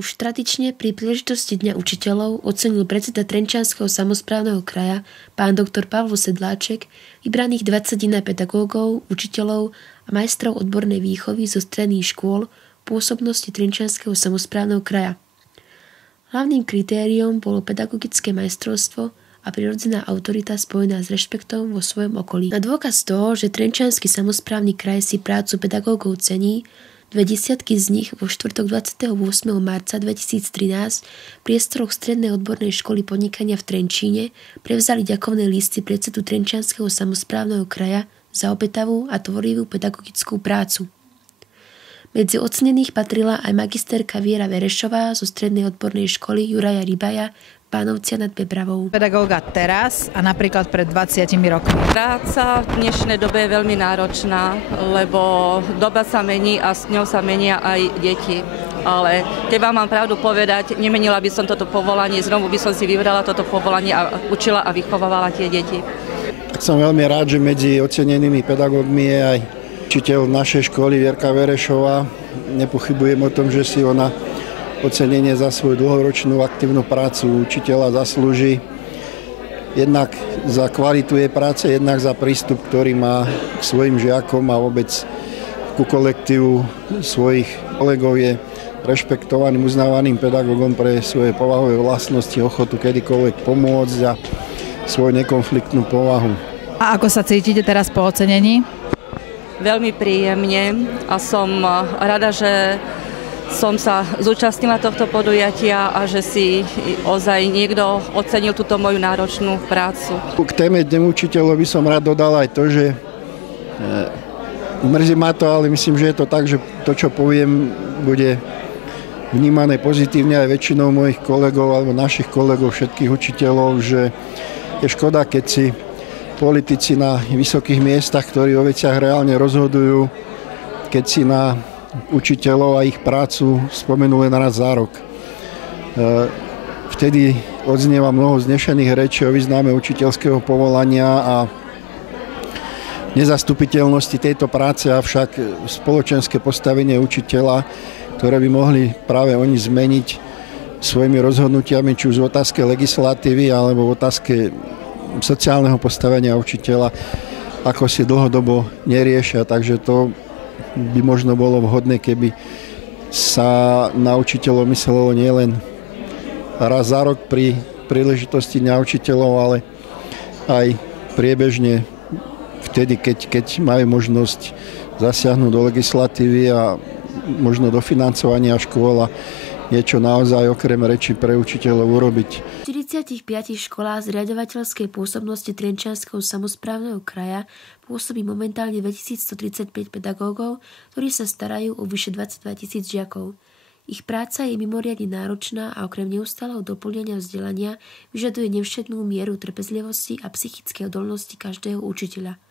Už tradične pri príležitosti Dňa učiteľov ocenil predseda Trenčianskeho samosprávneho kraja pán doktor Pavol Sedláček vybraných 21 pedagógov, učiteľov a majstrov odbornej výchovy zo stredných škôl pôsobnosti Trenčianskeho samosprávneho kraja. Hlavným kritériom bolo pedagogické majstrovstvo a prirodzená autorita spojená s rešpektom vo svojom okolí. Na dôkaz toho, že Trenčiansky samosprávny kraj si prácu pedagógov cení, 20 z nich vo štvrtok 28. marca 2013 v priestoroch Strednej odbornej školy podnikania v Trenčíne prevzali ďakovné listy predsedu Trenčianskeho samosprávneho kraja za obetavú a tvorivú pedagogickú prácu. Medzi ocenených patrila aj magisterka Viera Verešová zo Strednej odbornej školy Juraja Rybaja Pánovcia nad Bebravou. Pedagóga teraz a napríklad pred 20 rokmi. Práca v dnešnej dobe je veľmi náročná, lebo doba sa mení a s ňou sa menia aj deti. Ale keď vám mám pravdu povedať, nemenila by som toto povolanie, znovu by som si vybrala toto povolanie a učila a vychovávala tie deti. Tak som veľmi rád, že medzi ocenenými pedagógmi je aj učiteľ našej školy Vierka Verešová. Nepochybujem o tom, že si ona ocenenie za svoju dlhoročnú aktívnu prácu učiteľa zaslúži. Jednak za kvalitu jej práce, jednak za prístup, ktorý má k svojim žiakom a vôbec ku kolektívu svojich kolegov, je rešpektovaným, uznávaným pedagógom pre svoje povahové vlastnosti, ochotu kedykoľvek pomôcť a svoju nekonfliktnú povahu. A ako sa cítite teraz po ocenení? Veľmi príjemne a som rada, že som sa zúčastnila tohto podujatia a že si ozaj niekto ocenil túto moju náročnú prácu. K téme Dňa učiteľov by som rád dodal aj to, že mrzí ma to, ale myslím, že je to tak, že to, čo poviem, bude vnímané pozitívne aj väčšinou mojich kolegov alebo našich kolegov, všetkých učiteľov, že je škoda, keď si politici na vysokých miestach, ktorí o veciach reálne rozhodujú, keď si na učiteľov a ich prácu spomenú len raz za rok. Vtedy odznieva mnoho vznešených rečí o význame učiteľského povolania a nezastupiteľnosti tejto práce, avšak spoločenské postavenie učiteľa, ktoré by mohli práve oni zmeniť svojimi rozhodnutiami, či už v otázke legislatívy alebo v otázke sociálneho postavenia učiteľa, ako si dlhodobo neriešia. Takže to by možno bolo vhodné, keby sa na učiteľov myslelo nielen raz za rok pri príležitosti Dňa učiteľov, ale aj priebežne vtedy, keď majú možnosť zasiahnuť do legislatívy a možno do financovania škôl a niečo naozaj okrem rečí pre učiteľov urobiť. V 45 školách zriaďovateľskej pôsobnosti Trenčianskeho samosprávneho kraja pôsobí momentálne 2135 pedagógov, ktorí sa starajú o vyše 22 000 žiakov. Ich práca je mimoriadne náročná a okrem neustáleho doplňania vzdelania vyžaduje nevšetnú mieru trpezlivosti a psychickej odolnosti každého učiteľa.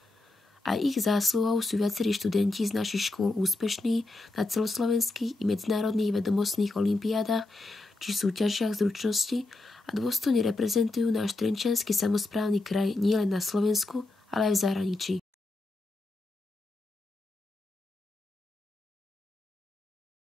A ich zásluhou sú viacerí študenti z našich škôl úspešní na celoslovenských i medzinárodných vedomostných olympiádach či súťažiach zručnosti a dôstojne reprezentujú náš Trenčiansky samosprávny kraj nielen na Slovensku, ale aj v zahraničí.